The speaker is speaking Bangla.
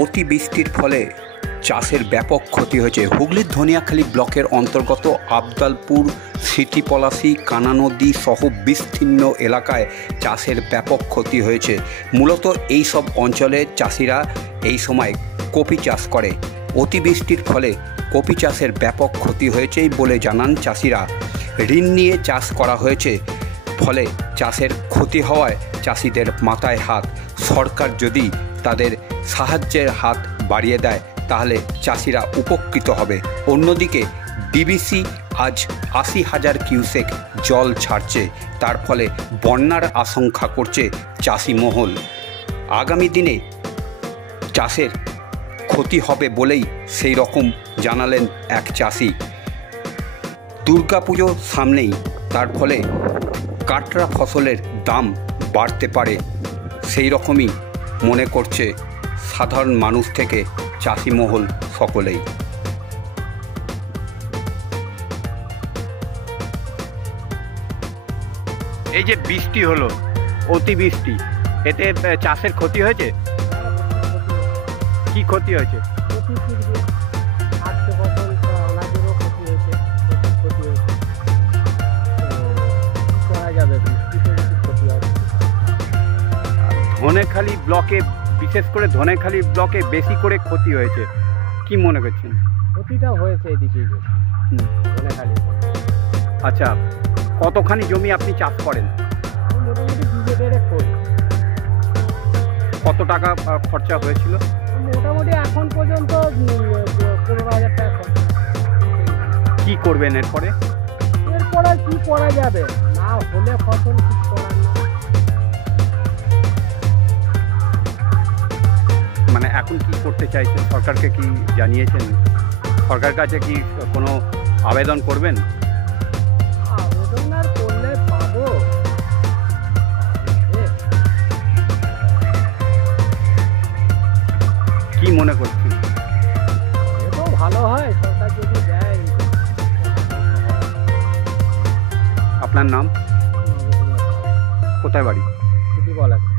অতিবৃষ্টির ফলে চাষের ব্যাপক ক্ষতি হয়েছে। হুগলির ধনিয়াখালী ব্লকের অন্তর্গত আবদালপুর, সিটিপলাশি, কানা নদী সহ বিস্তীর্ণ এলাকায় চাষের ব্যাপক ক্ষতি হয়েছে। মূলত এই সব অঞ্চলে চাষিরা এই সময় কপি চাষ করে। অতিবৃষ্টির ফলে কপি চাষের ব্যাপক ক্ষতি হয়েছে বলে জানান চাষিরা। ঋণ নিয়ে চাষ করা হয়েছে, ফলে চাষের ক্ষতি হওয়ায় চাষিদের মাথায় হাত। সরকার যদি তাদের সাহায্যের হাত বাড়িয়ে দেয় তাহলে চাষিরা উপকৃত হবে। অন্যদিকে ডিবিসি আজ ৮০,০০০ কিউসেক জল ছাড়ছে, তার ফলে বন্যার আশঙ্কা করছে চাষি মহল। আগামী দিনে চাষের ক্ষতি হবে বলেই সেই রকম জানালেন এক চাষি। দুর্গাপুজো সামনেই, তার ফলে কাটরা ফসলের দাম বাড়তে পারে, সেই রকমই মনে করছে সাধারণ মানুষ থেকে চাষি মহল সকলেই। এই যে বৃষ্টি হলো, অতিবৃষ্টি, এতে চাষের ক্ষতি হয়েছে। কি ক্ষতি হয়েছে? ধনেখালী ব্লকে, বিশেষ করে ধনেখালী ব্লকে বেশি করে ক্ষতি হয়েছে, কি মনে করছেন? ক্ষতিটা হয়েছে এদিকে ধনেখালী। আচ্ছা, কতখানি জমি আপনি চাষ করেন? মোটামুটি 2 করি। কত টাকা খরচা হয়েছিল? মোটামুটি এখন পর্যন্ত 15,000 টাকা। কি করবেন এরপরে? এরপর আর কি করা যাবে, না হলে ফসল ঠিক করার না। মানে এখন কি করতে চাইছেন? সরকারকে কি জানিয়েছেন? সরকারের কাছে কি কোনো আবেদন করবেন? আবেদন আর করলে পাবো? কি মনে করছেন? এটাও ভালো হয় সরকার যদি দেয়। আপনার নাম? কোথায় বাড়ি? সিটি পলাশি।